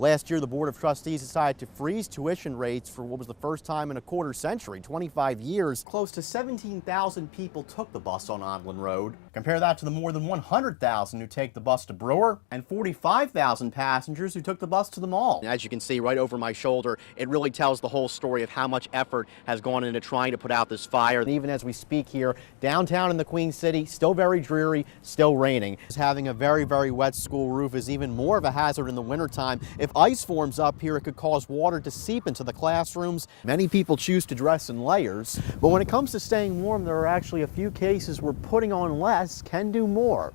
Last year, the Board of Trustees decided to freeze tuition rates for what was the first time in a quarter century, 25 years. Close to 17,000 people took the bus on Odland Road. Compare that to the more than 100,000 who take the bus to Brewer and 45,000 passengers who took the bus to the mall. And as you can see right over my shoulder, it really tells the whole story of how much effort has gone into trying to put out this fire. And even as we speak here, downtown in the Queen City, still very dreary, still raining. Having a very, very wet school roof is even more of a hazard in the wintertime. If ice forms up here, it could cause water to seep into the classrooms. Many people choose to dress in layers, but when it comes to staying warm, there are actually a few cases where putting on less can do more.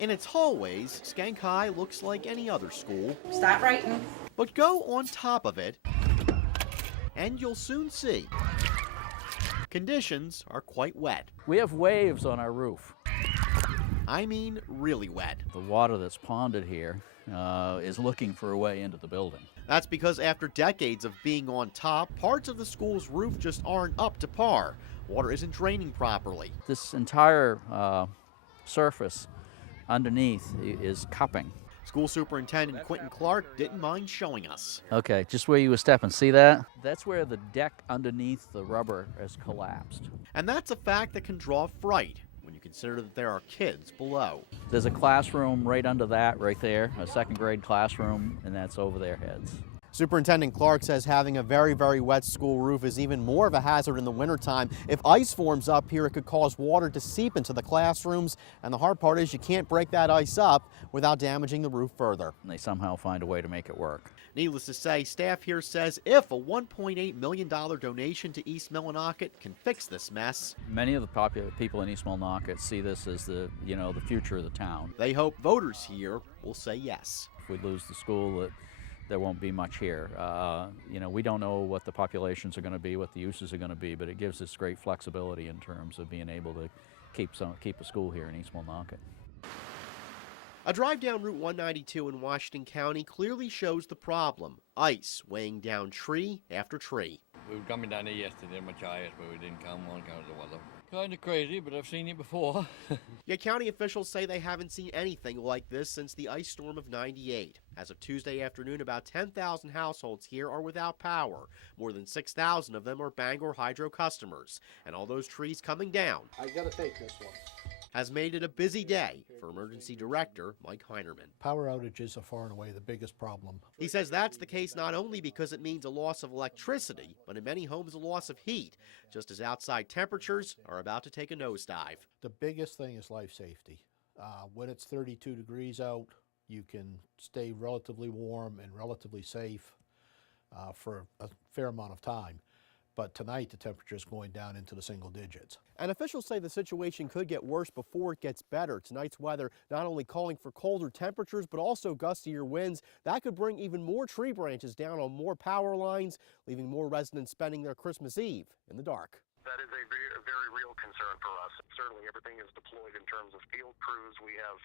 In its hallways, Skank High looks like any other school. Stop writing. But go on top of it, and you'll soon see. Conditions are quite wet. We have waves on our roof. I mean really wet. The water that's ponded here is looking for a way into the building. That's because after decades of being on top, parts of the school's roof just aren't up to par. Water isn't draining properly. This entire surface underneath is cupping. School Superintendent Quentin Clark didn't mind showing us. Okay, just where you were stepping, see that? That's where the deck underneath the rubber has collapsed. And that's a fact that can draw fright when you consider that there are kids below. There's a classroom right under that, right there, a second grade classroom, and that's over their heads. Superintendent Clark says having a very, very wet school roof is even more of a hazard in the wintertime. If ice forms up here, it could cause water to seep into the classrooms. And the hard part is you can't break that ice up without damaging the roof further. And they somehow find a way to make it work. Needless to say, staff here says if a $1.8 million donation to East Millinocket can fix this mess. Many of the popular people in East Millinocket see this as the future of the town. They hope voters here will say yes. If we lose the school, there won't be much here. We don't know what the populations are going to be, what the uses are going to be, but it gives us great flexibility in terms of being able to keep a school here in East Millinocket. A drive down Route 192 in Washington County clearly shows the problem. Ice weighing down tree after tree. We were coming down here yesterday, Machias, but we didn't come on account of the weather. Kind of crazy, but I've seen it before. Yet county officials say they haven't seen anything like this since the ice storm of '98. As of Tuesday afternoon, about 10,000 households here are without power. More than 6,000 of them are Bangor Hydro customers. And all those trees coming down. I gotta take this one. Has made it a busy day for Emergency Director Mike Heinerman. Power outages are far and away the biggest problem. He says that's the case not only because it means a loss of electricity, but in many homes a loss of heat, just as outside temperatures are about to take a nosedive. The biggest thing is life safety. When it's 32 degrees out, you can stay relatively warm and relatively safe for a fair amount of time. But tonight, the temperature is going down into the single digits. And officials say the situation could get worse before it gets better. Tonight's weather not only calling for colder temperatures, but also gustier winds. That could bring even more tree branches down on more power lines, leaving more residents spending their Christmas Eve in the dark. That is a very real concern for us. Certainly everything is deployed in terms of field crews. We have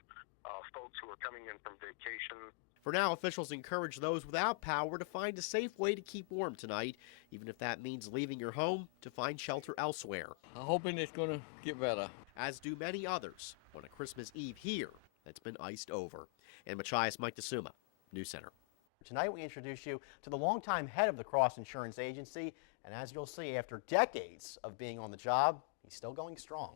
folks who are coming in from vacation. For now, officials encourage those without power to find a safe way to keep warm tonight, even if that means leaving your home to find shelter elsewhere. I'm hoping it's going to get better. As do many others on a Christmas Eve here that's been iced over. In Machias, Mike DeSumma, News Center. Tonight we introduce you to the longtime head of the Cross Insurance Agency, and as you'll see, after decades of being on the job, he's still going strong.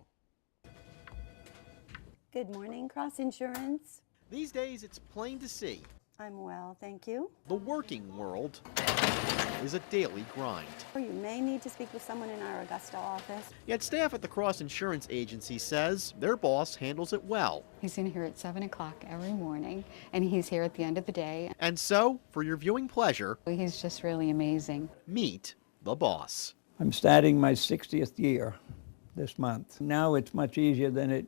Good morning, Cross Insurance. These days, it's plain to see. I'm well, thank you. The working world is a daily grind. You may need to speak with someone in our Augusta office. Yet staff at the Cross Insurance Agency says their boss handles it well. He's in here at 7 o'clock every morning, and he's here at the end of the day. And so, for your viewing pleasure, He's just really amazing. meet the boss. I'm starting my 60th year this month. Now it's much easier than it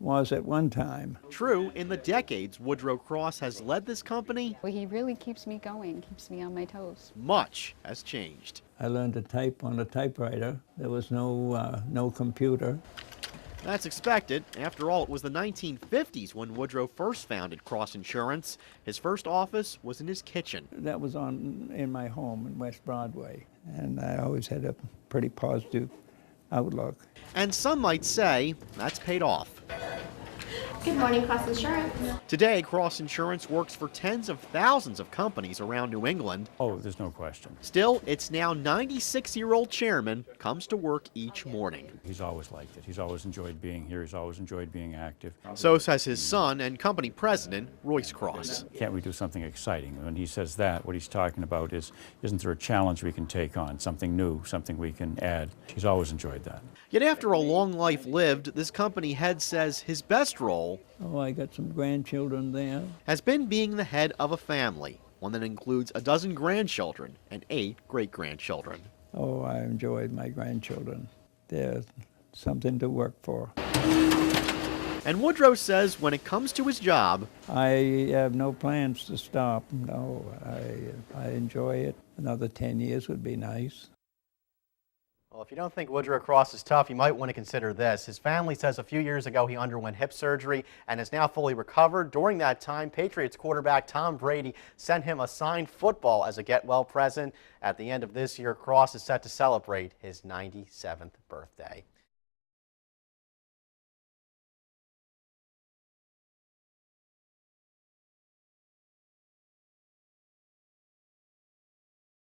was at one time. True, in the decades Woodrow Cross has led this company, Well, he really keeps me going, keeps me on my toes. much has changed. I learned to type on a typewriter. There was no computer. That's expected. After all, it was the 1950s when Woodrow first founded Cross Insurance. His first office was in his kitchen. That was in my home in West Broadway, and I always had a pretty positive outlook. And some might say that's paid off. Good morning, Cross Insurance. Today, Cross Insurance works for tens of thousands of companies around New England. Oh, there's no question. Still, its now 96-year-old chairman comes to work each morning. He's always liked it. He's always enjoyed being here. He's always enjoyed being active. So says his son and company president, Royce Cross. Can't we do something exciting? When he says that, what he's talking about is, isn't there a challenge we can take on, something new, something we can add? He's always enjoyed that. Yet after a long life lived, this company head says his best role Oh, I got some grandchildren there. has been being the head of a family, one that includes a dozen grandchildren and 8 great-grandchildren. Oh, I enjoyed my grandchildren. They're something to work for. And Woodrow says when it comes to his job, I have no plans to stop. No, I enjoy it. Another 10 years would be nice. well, if you don't think Woodrow Cross is tough, you might want to consider this. His family says a few years ago he underwent hip surgery and is now fully recovered. During that time, Patriots quarterback Tom Brady sent him a signed football as a get-well present. At the end of this year, Cross is set to celebrate his 97th birthday.